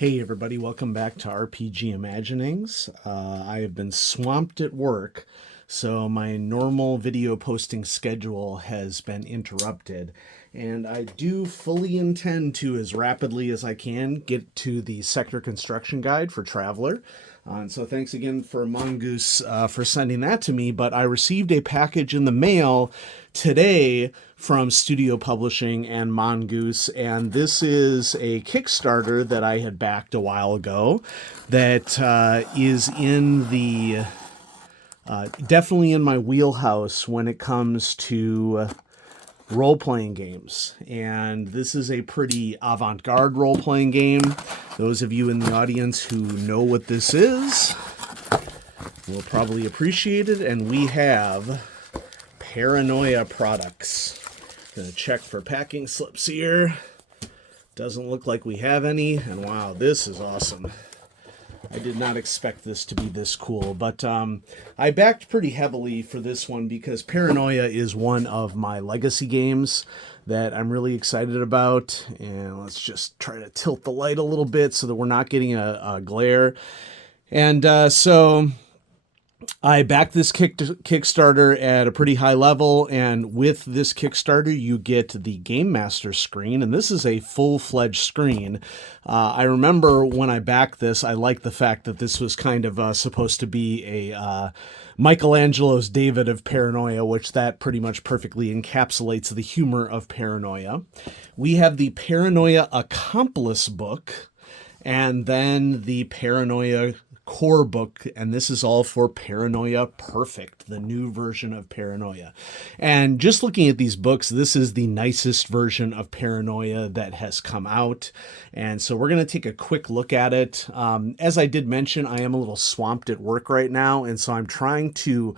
Hey everybody, welcome back to RPG Imaginings. I have been swamped at work, so my normal video posting schedule has been interrupted. And I do fully intend to, as rapidly as I can, get to the sector construction guide for Traveler. And so thanks again for Mongoose for sending that to me. But I received a package in the mail today from Studio Publishing and Mongoose, and this is a Kickstarter that I had backed a while ago that is in the definitely in my wheelhouse when it comes to role-playing games. And this is a pretty avant-garde role-playing game. Those of you in the audience who know what this is will probably appreciate it. And we have Paranoia products. Gonna check for packing slips here. Doesn't look like we have any. And wow, this is awesome. I did not expect this to be this cool, but I backed pretty heavily for this one because Paranoia is one of my legacy games that I'm really excited about. And let's just try to tilt the light a little bit so that we're not getting a glare. And so I backed this Kickstarter at a pretty high level, and with this Kickstarter, you get the Game Master screen, and this is a full-fledged screen. I remember when I backed this, I liked the fact that this was kind of supposed to be a Michelangelo's David of Paranoia, which that pretty much perfectly encapsulates the humor of Paranoia. We have the Paranoia Accomplice book, and then the Paranoia core book, and this is all for Paranoia Perfect, the new version of Paranoia. And just looking at these books, this is the nicest version of Paranoia that has come out. And so we're going to take a quick look at it. As I did mention, I am a little swamped at work right now, and so I'm trying to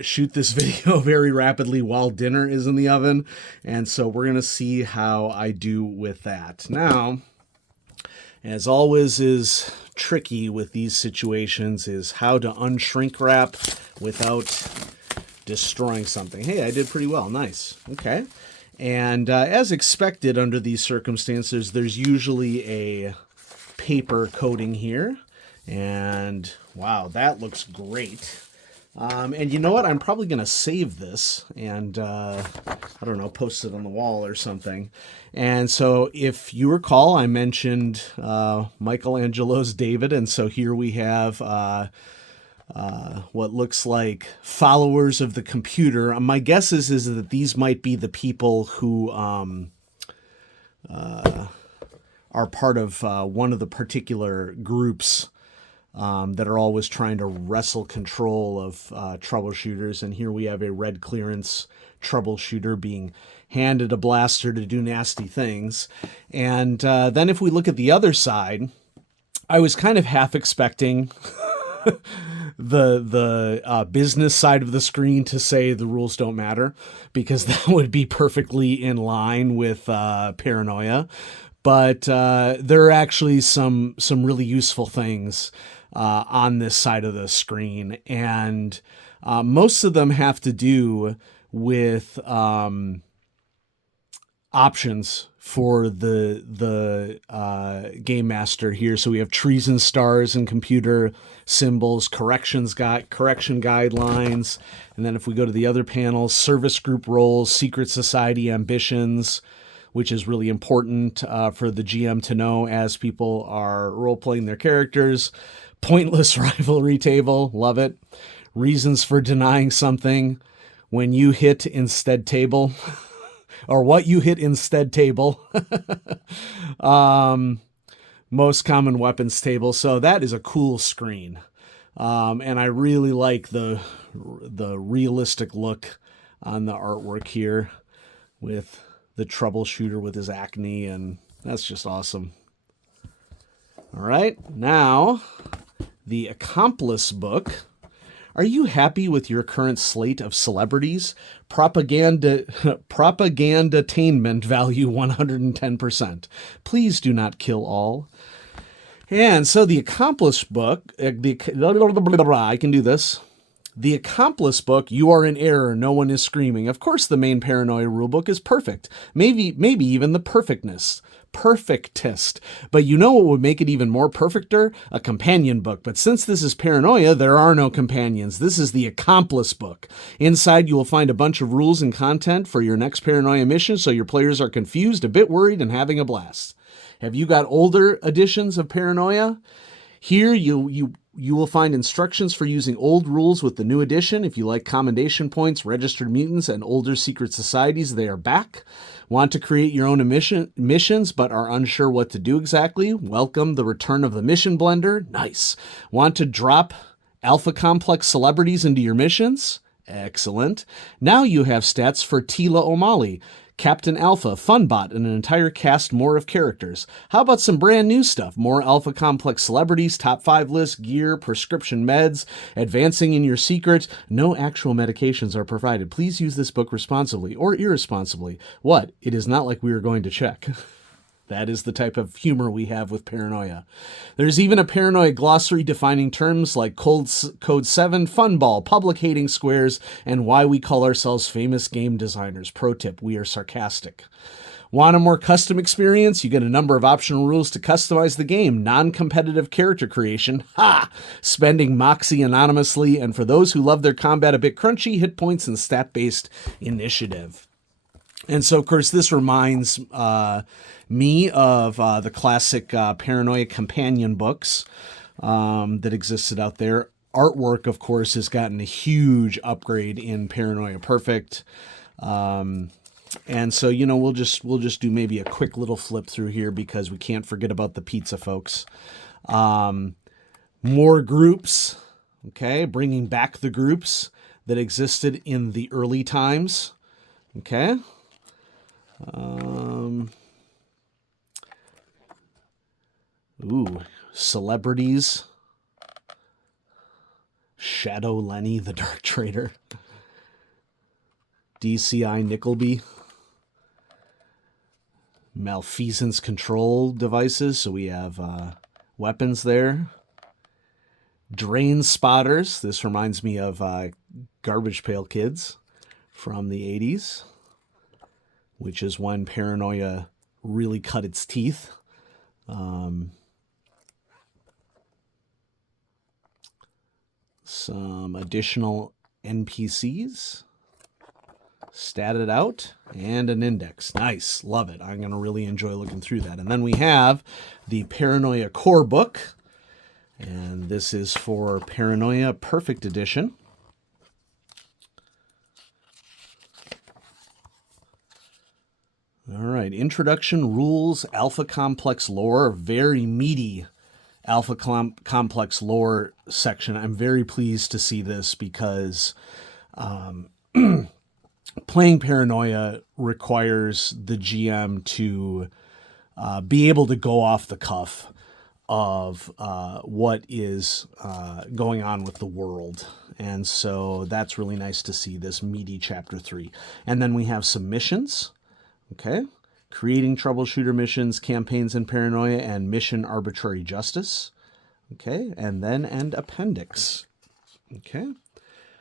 shoot this video very rapidly while dinner is in the oven. And so we're going to see how I do with that. Now, as always is tricky with these situations, is how to unshrink wrap without destroying something. Hey, I did pretty well. Nice. Okay. And as expected under these circumstances, there's usually a paper coating here. And wow, that looks great. And you know what? I'm probably going to save this and, I don't know, post it on the wall or something. And so if you recall, I mentioned Michelangelo's David. And so here we have what looks like followers of the computer. My guess is that these might be the people who are part of one of the particular groups that are always trying to wrestle control of troubleshooters. And here we have a red clearance troubleshooter being handed a blaster to do nasty things. And then if we look at the other side, I was kind of half expecting the business side of the screen to say the rules don't matter, because that would be perfectly in line with Paranoia. But there are actually some really useful things on this side of the screen, and most of them have to do with options for the game master here. So we have trees and stars and computer symbols, correction guidelines, and then if we go to the other panels, service group roles, secret society ambitions, which is really important for the GM to know as people are role-playing their characters. Pointless rivalry table, love it. Reasons for denying something. When you hit instead table, or what you hit instead table. Most common weapons table. So that is a cool screen. And I really like the realistic look on the artwork here with the troubleshooter with his acne, and that's just awesome. All right, now the Accomplice book. Are you happy with your current slate of celebrities? Propaganda-tainment value 110%. Please do not kill all. And so the Accomplice book, I can do this. The Accomplice book, you are in error, no one is screaming. Of course the main Paranoia rulebook is perfect. Maybe even the perfectness. perfectest. But you know what would make it even more perfecter? A companion book. But since this is Paranoia, there are no companions. This is the Accomplice book. Inside, you will find a bunch of rules and content for your next Paranoia mission, so your players are confused, a bit worried, and having a blast. Have you got older editions of Paranoia? Here, you will find instructions for using old rules with the new edition. If you like commendation points, registered mutants, and older secret societies, they are back. Want to create your own missions but are unsure what to do exactly? Welcome the return of the Mission Blender. Nice. Want to drop Alpha Complex celebrities into your missions? Excellent. Now you have stats for Tila O'Malley, Captain Alpha, Funbot, and an entire cast more of characters. How about some brand new stuff? More Alpha Complex celebrities, top 5 lists, gear, prescription meds, advancing in your secret. No actual medications are provided. Please use this book responsibly or irresponsibly. What? It is not like we are going to check. That is the type of humor we have with Paranoia. There's even a Paranoia glossary defining terms like Code 7, Funball, public hating squares, and why we call ourselves famous game designers. Pro tip, we are sarcastic. Want a more custom experience? You get a number of optional rules to customize the game. Non-competitive character creation. Ha! Spending Moxie anonymously, and for those who love their combat a bit crunchy, hit points and stat-based initiative. And so, of course, this reminds me of the classic Paranoia companion books that existed out there. Artwork, of course, has gotten a huge upgrade in Paranoia Perfect. And so, you know, we'll just do maybe a quick little flip through here because we can't forget about the pizza folks. More groups, okay, bringing back the groups that existed in the early times, okay. Celebrities. Shadow Lenny, the Dark Trader. DCI Nickleby. Malfeasance control devices, so we have weapons there. Drain spotters. This reminds me of Garbage Pail Kids from the 80s. Which is when Paranoia really cut its teeth. Some additional NPCs. Statted out. And an index. Nice. Love it. I'm going to really enjoy looking through that. And then we have the Paranoia Core book. And this is for Paranoia Perfect Edition. All right, introduction, rules, Alpha Complex lore, very meaty Alpha Complex lore section. I'm very pleased to see this because playing Paranoia requires the GM to be able to go off the cuff of what is going on with the world. And so that's really nice to see this meaty Chapter 3. And then we have some missions. Okay, creating troubleshooter missions, campaigns in Paranoia, and mission arbitrary justice. Okay, and then an appendix. Okay,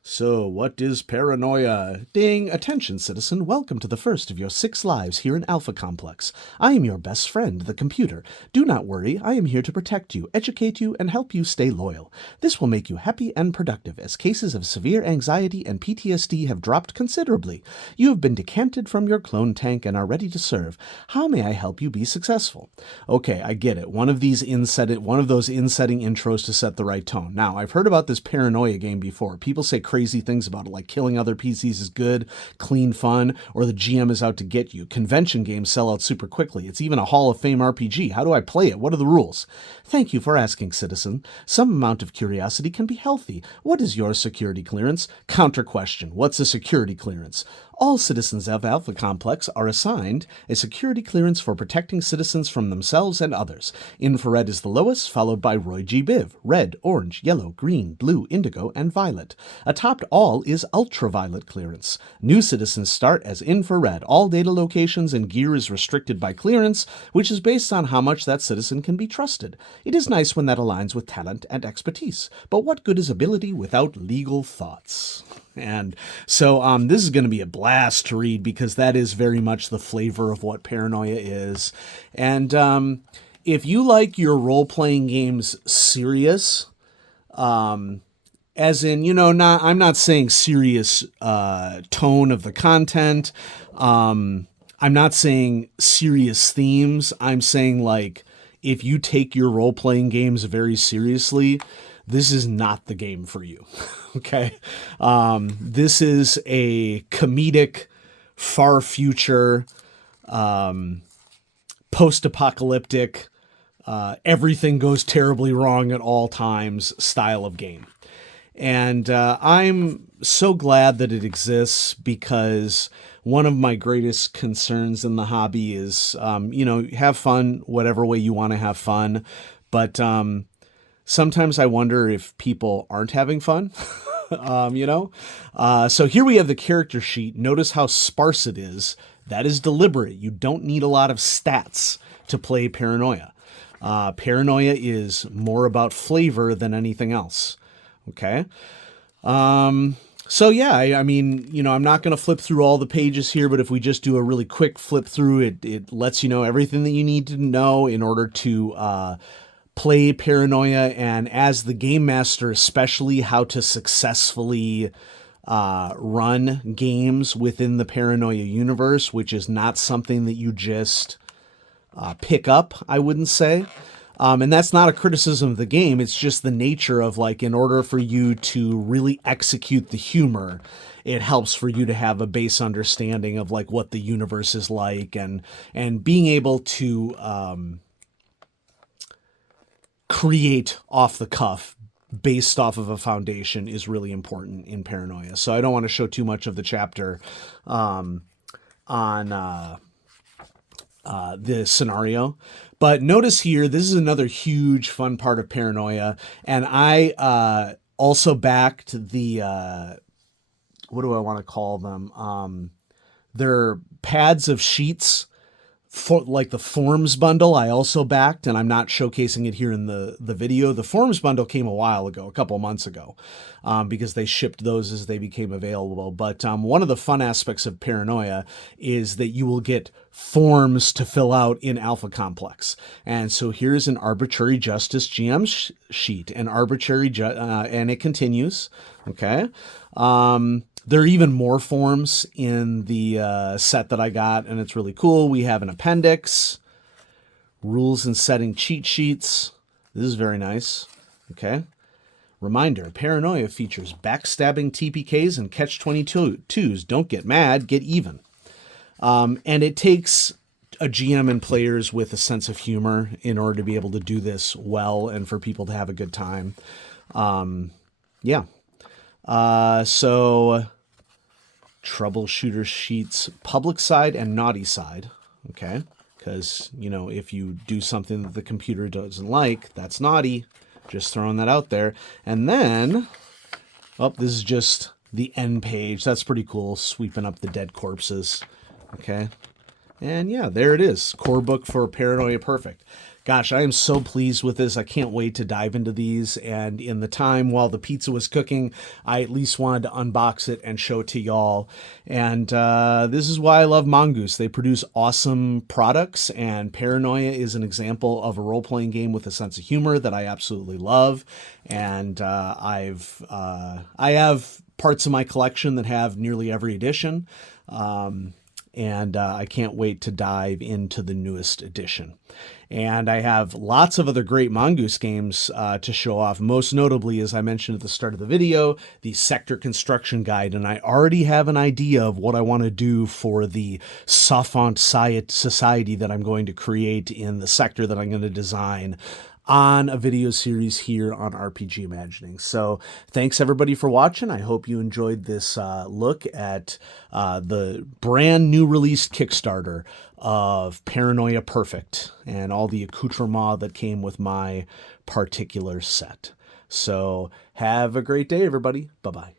so what is Paranoia? Ding! Attention, citizen. Welcome to the first of your 6 lives here in Alpha Complex. I am your best friend, the computer. Do not worry, I am here to protect you, educate you, and help you stay loyal. This will make you happy and productive, as cases of severe anxiety and PTSD have dropped considerably. You have been decanted from your clone tank and are ready to serve. How may I help you be successful? Okay, I get it. One of those in-setting intros to set the right tone. Now, I've heard about this Paranoia game before. People say crazy things about it, like killing other PCs is good, clean fun, or the GM is out to get you. Convention games sell out super quickly. It's even a Hall of Fame RPG. How do I play it? What are the rules? Thank you for asking, citizen. Some amount of curiosity can be healthy. What is your security clearance? Counter question. What's a security clearance? All citizens of Alpha Complex are assigned a security clearance for protecting citizens from themselves and others. Infrared is the lowest, followed by Roy G. Biv. Red, orange, yellow, green, blue, indigo, and violet. Atop all is ultraviolet clearance. New citizens start as infrared. All data locations and gear is restricted by clearance, which is based on how much that citizen can be trusted. It is nice when that aligns with talent and expertise, but what good is ability without legal thoughts? And so this is going to be a blast to read because that is very much the flavor of what Paranoia is. And if you like your role-playing games serious, as in, I'm not saying serious tone of the content. I'm not saying serious themes. I'm saying, like, if you take your role-playing games very seriously, this is not the game for you. Okay. This is a comedic, far future, post-apocalyptic, everything goes terribly wrong at all times style of game. And I'm so glad that it exists because one of my greatest concerns in the hobby is, have fun whatever way you want to have fun. But sometimes I wonder if people aren't having fun, So here we have the character sheet. Notice how sparse it is. That is deliberate. You don't need a lot of stats to play Paranoia. Paranoia is more about flavor than anything else. Okay. So yeah, I mean, I'm not going to flip through all the pages here, but if we just do a really quick flip through, it lets you know everything that you need to know in order to play Paranoia, and as the game master, especially how to successfully run games within the Paranoia universe, which is not something that you just pick up, I wouldn't say. And that's not a criticism of the game. It's just the nature of, like, in order for you to really execute the humor, it helps for you to have a base understanding of, like, what the universe is like, and being able to create off the cuff based off of a foundation is really important in Paranoia. So I don't want to show too much of the chapter on the scenario. But notice here, this is another huge fun part of Paranoia. And I also backed the, what do I want to call them? They're pads of sheets, for like the forms bundle. I also backed, and I'm not showcasing it here in the video. The forms bundle came a while ago, a couple months ago, because they shipped those as they became available. But one of the fun aspects of Paranoia is that you will get forms to fill out in Alpha Complex. And so here's an arbitrary justice GM sheet, an arbitrary, and it continues. Okay. There are even more forms in the set that I got, and it's really cool. We have an appendix, rules and setting cheat sheets. This is very nice. Okay. Reminder, Paranoia features backstabbing TPKs and catch-22s. Don't get mad, get even. And it takes a GM and players with a sense of humor in order to be able to do this well and for people to have a good time. Yeah. So troubleshooter sheets, public side and naughty side. Okay. Because, if you do something that the computer doesn't like, that's naughty. Just throwing that out there. And then, this is just the end page. That's pretty cool. Sweeping up the dead corpses. Okay. And yeah, there it is. Core book for Paranoia Perfect. Gosh, I am so pleased with this. I can't wait to dive into these. And in the time while the pizza was cooking, I at least wanted to unbox it and show it to y'all. And this is why I love Mongoose. They produce awesome products, and Paranoia is an example of a role-playing game with a sense of humor that I absolutely love. And I have parts of my collection that have nearly every edition. And I can't wait to dive into the newest edition. And I have lots of other great Mongoose games to show off, most notably, as I mentioned at the start of the video, the Sector Construction Guide. And I already have an idea of what I want to do for the Sophont Society that I'm going to create in the sector that I'm going to design on a video series here on RPG Imagining. So thanks everybody for watching. I hope you enjoyed this look at the brand new released Kickstarter of Paranoia Perfect and all the accoutrement that came with my particular set. So have a great day, everybody. Bye-bye.